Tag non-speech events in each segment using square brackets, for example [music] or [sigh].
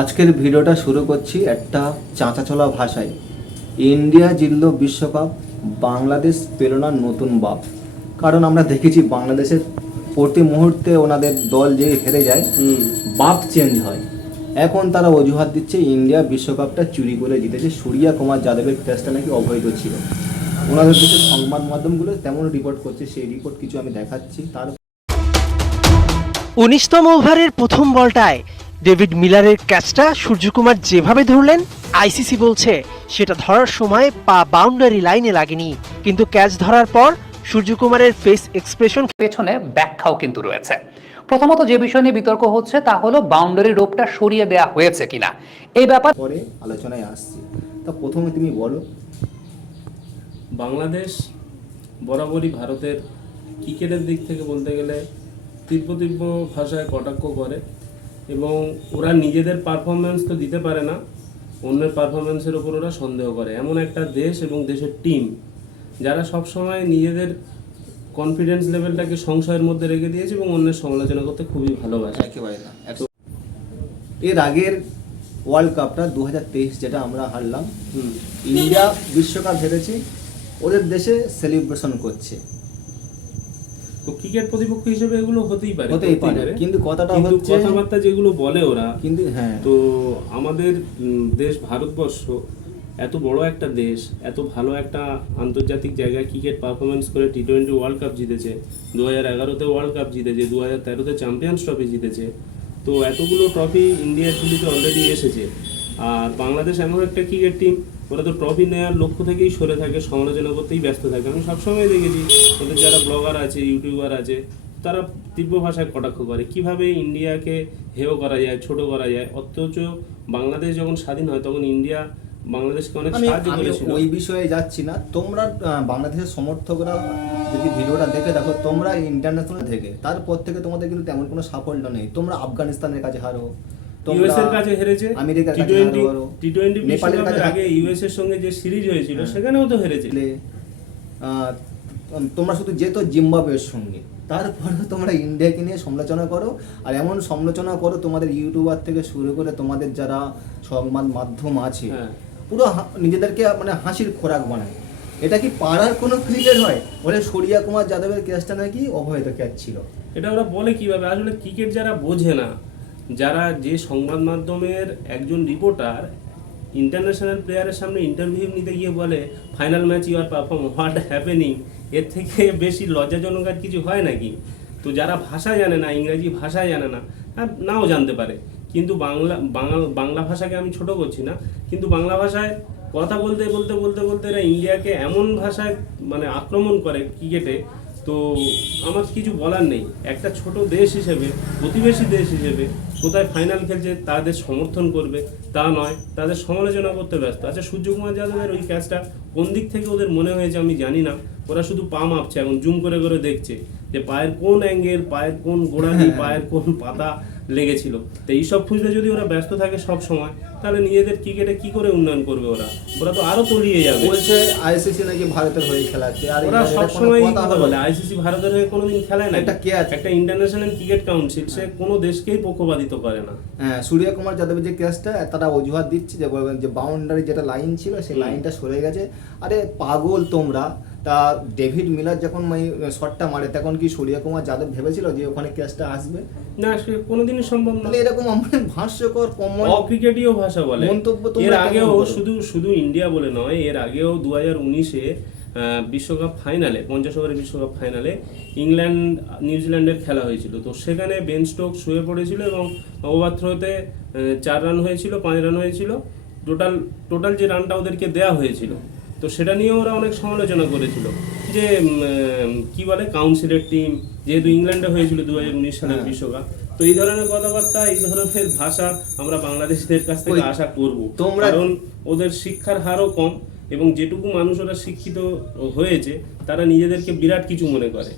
আজকের ভিডিওটা শুরু করছি একটা চাঁচাচলা ভাষায়। ইন্ডিয়া জিতল বিশ্বকাপ বাংলাদেশ পেল না নতুন বাপ। কারণ আমরা দেখেছি বাংলাদেশের প্রতি মুহূর্তে ওনাদের দল যে হেরে যায় বাপ চেঞ্জ হয়। এখন তারা অজুহাত দিচ্ছে ইন্ডিয়া বিশ্বকাপটা চুরি করে জিতেছে। সূর্যা কুমার যাদবের টেস্টটা নাকি অবৈধ ছিল। ওনাদের দেশের সংবাদ মাধ্যমগুলো তেমন রিপোর্ট করছে সেই রিপোর্ট কিছু আমি দেখাচ্ছি। তার উনিশতম ওভারের প্রথম বলটায় ডেভিড মিলারের ক্যাচটা সূর্যকুমার যেভাবে ধরলেন আইসিসি বলছে সেটা ধরার সময় পা বাউন্ডারি লাইনে লাগেনি। কিন্তু ক্যাচ ধরার পর সূর্যকুমারের ফেস এক্সপ্রেশন পেছনে ব্যাখ্যাও কিন্তু রয়েছে। প্রথমত যে বিষয় নিয়ে বিতর্ক হচ্ছে তা হলো বাউন্ডারি রোপটা সরিয়ে দেওয়া হয়েছে কিনা। এই ব্যাপার পরে আলোচনায় আসছি। তা প্রথমে তুমি বলো। বাংলাদেশ বরাবরই ভারতের ক্রিকেটের দিক থেকে বলতে গেলে তীব্র তীব্র ভাষায় কটাক্ষ করে। এবং ওরা নিজেদের পারফরমেন্স তো দিতে পারে না অন্যের পারফরমেন্সের ওপর ওরা সন্দেহ করে। এমন একটা দেশ এবং দেশের টিম যারা সবসময় নিজেদের কনফিডেন্স লেভেলটাকে সংশয়ের মধ্যে রেখে দিয়েছে এবং অন্যের সমালোচনা করতে খুবই ভালোবাসে। একেবারে না এর আগের ওয়ার্ল্ড কাপটা দু হাজার তেইশ যেটা আমরা হারলাম। ইন্ডিয়া বিশ্বকাপ হেরেছে ওদের দেশে সেলিব্রেশন করছে। তো ক্রিকেট প্রতিপক্ষ হিসেবে এগুলো হতেই পারে হতেই পারে। কিন্তু কথাটা হচ্ছে- কথাবার্তা যেগুলো বলে ওরা কিন্তু হ্যাঁ। তো আমাদের দেশ ভারতবর্ষ এত বড় একটা দেশ এত ভালো একটা আন্তর্জাতিক জায়গায় ক্রিকেট পারফরমেন্স করে টি টোয়েন্টি ওয়ার্ল্ড কাপ জিতেছে দু হাজার এগারোতে ওয়ার্ল্ড কাপ জিতেছে দু হাজার তেরোতে চ্যাম্পিয়ন্স ট্রফি জিতেছে তো এতগুলো ট্রফি ইন্ডিয়ার ঝুলিতে অলরেডি এসেছে। আর বাংলাদেশ এমন একটা ক্রিকেট টিম ওরা তো ট্রফি নেওয়ার লক্ষ্য থেকেই সরে থাকে সমালোচনা করতেই ব্যস্ত থাকে। আমি সবসময় দেখেছি ওদের যারা ব্লগার আছে ইউটিউবার আছে তারা তীব্র ভাষায় কটাক্ষ করে। কীভাবে ইন্ডিয়াকে হেয় করা যায় ছোট করা যায়? অথচ বাংলাদেশ যখন স্বাধীন হয় তখন ইন্ডিয়া বাংলাদেশকে অনেক সাহায্য করেছিল। ওই বিষয়ে যাচ্ছি না। তোমরা বাংলাদেশের সমর্থকরা যদি ভিডিওটা দেখে দেখো তোমরা ইন্টারন্যাশনাল থেকে। তারপর থেকে তোমাদের কিন্তু তেমন কোনো সাফল্য নেই। তোমরা আফগানিস্তানের কাছে হারো ইউএস এর কাছে হেরেছে। আমেরিকার টি কাছে টোয়েন্টি টি টোয়েন্টি নেপালের কাছে বিশ্বকাপের আগে ইউএস এর সঙ্গে যে সিরিজ হয়েছিল সেখানেও তো হেরেছে। তোমরা শুধু যেত জিম্বাবুয়ের সঙ্গে। তারপরে তোমরা ইন্ডিয়াকে নিয়ে সমালোচনা করো আর এমন সমালোচনা করো তোমাদের ইউটিউবার থেকে শুরু করে তোমাদের যারা সংবাদ মাধ্যম আছে হ্যাঁ। পুরো নিজেদেরকে মানে হাসির খোরাক বানায়। এটা কি পাড়ার কোনো ক্রিকেট হয়? বলে সরিয়া কুমার যাদবের কেসটা নাকি অবৈধ ক্যাচ ছিল। এটা ওরা বলে কীভাবে? আসলে ক্রিকেট যারা বোঝে না যারা যে সংবাদ মাধ্যমের একজন রিপোর্টার ইন্টারন্যাশনাল প্লেয়ারের সামনে ইন্টারভিউ নিতে গিয়ে বলে final match you are perform what happening এর থেকে বেশি লজ্জাজনক আর কিছু হয় নাকি? তো যারা ভাষা জানে না ইংরাজি ভাষা জানে না হ্যাঁ, নাও জানতে পারে। কিন্তু বাংলা বাংলা বাংলা ভাষাকে আমি ছোট করছি না। কিন্তু বাংলা ভাষায় কথা বলতে বলতে বলতে বলতে এরা ইন্ডিয়াকে এমন ভাষায় মানে আক্রমণ করে ক্রিকেটে তো আমার কিছু বলার নেই। একটা ছোট দেশ হিসেবে প্রতিবেশী দেশ হিসেবে কোথায় ফাইনাল খেলছে তাদের সমর্থন করবে তা নয় তাদের সমালোচনা করতে ব্যস্ত। আচ্ছা সূর্যকুমার যাদবের ওই ক্যাচটা কোন দিক থেকে ওদের মনে হয়েছে আমি জানি না ওরা শুধু পা মাপছে এখন জুম করে করে দেখছে যে পায়ের কোন অ্যাঙ্গেল পায়ের কোন গোড়ালি [laughs] পায়ের কোন পাতা লেগেছিল। তো এইসব খুঁজতে যদি ওরা ব্যস্ত থাকে সব সময় তাহলে নিজেদের ক্রিকেটে কি করে উন্নয়ন করবে ওরা? ওরা তো আরও তলিয়ে যাবে। বলছে আইসিসি নাকি ভারতের হয়ে খেলাচ্ছে। আর ওরা এটা- এটা সবসময় কথা বলে আইসিসি ভারতের হয়ে কোনোদিন খেলায় না একটা কে আছে? একটা ইন্টারন্যাশনাল ক্রিকেট কাউন্সিল সে কোনো দেশকেই পক্ষপাতিত করে না। হ্যাঁ সূর্য কুমার যাদবের যে কেসটা তারা অজুহাত দিচ্ছে যে বলবেন যে বাউন্ডারি যেটা লাইন ছিল সেই লাইনটা সরে গেছে। আরে পাগল তোমরা। তা ডেভিড মিলার যখন শটটা মারে তখন কি সূর্য কুমার যাদব ভেবেছিল যে ওখানে ক্যাচটা আসবে? না সে কোনোদিনই সম্ভব না। এরকম আমাদের ভাষ্যকর কমন অক্রিকেটীয় ভাষা বলে। মন্তব্য তোমরা এর আগেও শুধু শুধু ইন্ডিয়া বলে নয় এর আগেও দু হাজার উনিশে বিশ্বকাপ ফাইনালে পঞ্চাশ ওভারের বিশ্বকাপ ফাইনালে ইংল্যান্ড নিউজিল্যান্ডের খেলা হয়েছিল। তো সেখানে বেন স্টোক শুয়ে পড়েছিল এবং ওভার থ্রোতে চার রান হয়েছিল পাঁচ রান হয়েছিল। টোটাল টোটাল যে রানটা ওদেরকে দেয়া হয়েছিল। তো সেটা নিয়ে ওরা অনেক সমালোচনা করেছিল যে কি বলে কাউন্সিলের টিম যেহেতু ইংল্যান্ডে হয়েছিল দু হাজার উনিশ সালের হ্যাঁ। বিশ্বকাপ তো এই ধরনের কথাবার্তা এই ধরনের ভাষা আমরা বাংলাদেশিদের কাছ থেকে আশা করব। তোমরা- কারণ ওদের শিক্ষার হারও কম এবং যেটুকু মানুষ ওরা শিক্ষিত হয়েছে তারা নিজেদেরকে বিরাট কিছু মনে করে।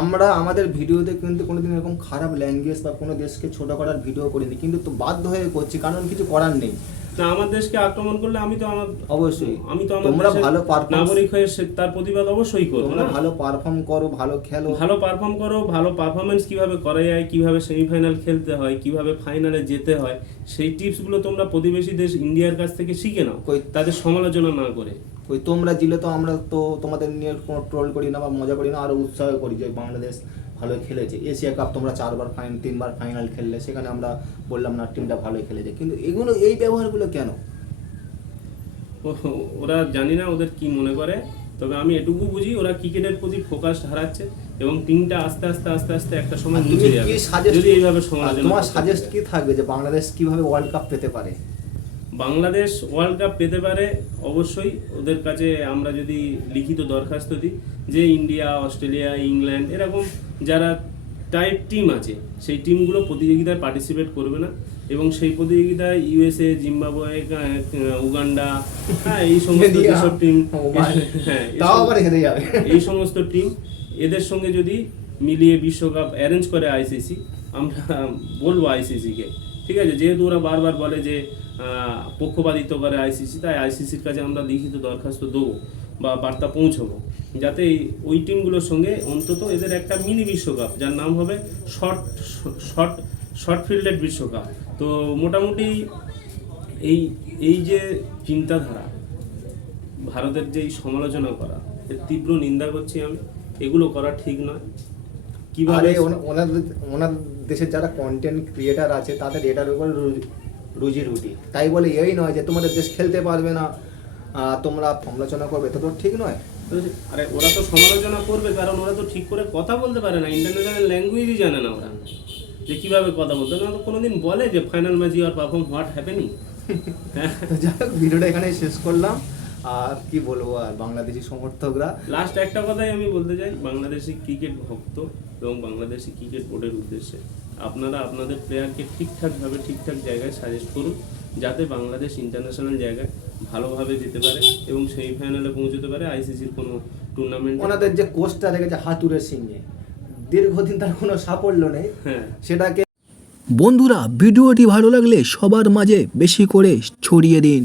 আমরা আমাদের ভিডিওতে কিন্তু কোনোদিন এরকম খারাপ ল্যাঙ্গুয়েজ বা কোনো দেশকে ছোট করার ভিডিও করিনি কিন্তু তো বাধ্য হয়ে করছি কারণ কিছু করার নেই। না আমার দেশকে আক্রমণ করলে আমি তো আমার অবশ্যই। আমি তো আমার তোমরা ভালো নাগরিক হয়ে তার প্রতিবাদ অবশ্যই করব তোমরা না? ভালো পারফর্ম করো ভালো খেলো। ভালো পারফর্ম করো ভালো পারফরমেন্স কীভাবে করা যায় কীভাবে সেমিফাইনাল খেলতে হয় কীভাবে ফাইনালে যেতে হয় সেই টিপসগুলো তোমরা প্রতিবেশী দেশ ইন্ডিয়ার কাছ থেকে শিখে নাও তাদের সমালোচনা না করে। ওই তোমরা জিলে তো আমরা তো তোমাদের নিয়ে কোনো ট্রোল করি না বা মজা করি না আরও উৎসাহ করি যে বাংলাদেশ ভালো খেলেছে। এশিয়া কাপ তোমরা চারবার ফাইনাল তিনবার ফাইনাল খেললে সেখানে আমরা বললাম না টিমটা ভালোই খেলেছে। কিন্তু এগুলো এই ব্যবহারগুলো কেন? ওরা জানি না ওদের কি মনে করে। তবে আমি এটুকু বুঝি ওরা ক্রিকেটের প্রতি ফোকাস হারাচ্ছে এবং টিমটা আস্তে আস্তে আস্তে আস্তে একটা সময় মুছে যাবে। যদি এইভাবে সমালোচনা তোমার সাজেস্ট কি থাকবে যে বাংলাদেশ কীভাবে ওয়ার্ল্ড কাপ পেতে পারে? বাংলাদেশ ওয়ার্ল্ড কাপ পেতে পারে অবশ্যই ওদের কাছে আমরা যদি লিখিত দরখাস্ত দিই যে ইন্ডিয়া অস্ট্রেলিয়া ইংল্যান্ড এরকম যারা টাইপ টিম আছে সেই টিমগুলো প্রতিযোগিতায় পার্টিসিপেট করবে না। এবং সেই প্রতিযোগিতায় ইউএসএ জিম্বাবুয়ে উগান্ডা হ্যাঁ এই সমস্ত যেসব টিম হ্যাঁ হেরে যাবে। এই সমস্ত টিম এদের সঙ্গে যদি মিলিয়ে বিশ্বকাপ অ্যারেঞ্জ করে আইসিসি আমরা বলব আইসিসিকে ঠিক আছে, যেহেতু ওরা বারবার বলে যে পক্ষপাতিত্ব করে আইসিসি তাই আইসিসির কাছে আমরা লিখিত দরখাস্ত দেবো বা বার্তা পৌঁছবো। যাতে ওই টিমগুলোর সঙ্গে অন্তত এদের একটা মিনি বিশ্বকাপ, যার নাম হবে শর্ট শর্ট শর্ট ফিল্ডেড বিশ্বকাপ। তো মোটামুটি এই এই যে চিন্তাধারা, ভারতের যে সমালোচনা করা, এর তীব্র নিন্দা করছি আমি। এগুলো করা ঠিক নয়। কীভাবে ওনাদের দেশের যারা কন্টেন্ট ক্রিয়েটার আছে তাদের এটার উপর রুজি রুটি। তাই বলে এই নয় যে তোমাদের দেশ খেলতে পারবে না তোমরা সমালোচনা করবে। তো তো ঠিক নয়। আরে ওরা তো সমালোচনা করবে কারণ ওরা তো ঠিক করে কথা বলতে পারে না। ইন্টারন্যাশনাল ল্যাঙ্গুয়েজই জানে না ওরা। যে কীভাবে কথা বলতে না তো কোনোদিন বলে যে final match you are perform what happening তো যাই হোক ভিডিওটা এখানে শেষ করলাম। আর কি বলব আর বাংলাদেশি সমর্থকরা? লাস্ট একটা কথাই আমি বলতে চাই বাংলাদেশি ক্রিকেট ভক্ত এবং বাংলাদেশি ক্রিকেট বোর্ডের উদ্দেশ্যে আপনারা আপনাদের প্লেয়ারকে ঠিকঠাকভাবে ঠিকঠাক জায়গায় সাজেস্ট করুন যাতে বাংলাদেশ ইন্টারন্যাশনাল জায়গায় ভালোভাবে যেতে পারে এবং সেমিফাইনালে পৌঁছতে পারে আইসিসির কোনো টুর্নামেন্ট ওনাদের যে কোচটা রেখেছে হাতুরের সিংহে দীর্ঘদিন তার কোনো সাফল্য নেই। হ্যাঁ। সেটাকে বন্ধুরা ভিডিওটি ভালো লাগলে সবার মাঝে বেশি করে ছড়িয়ে দিন।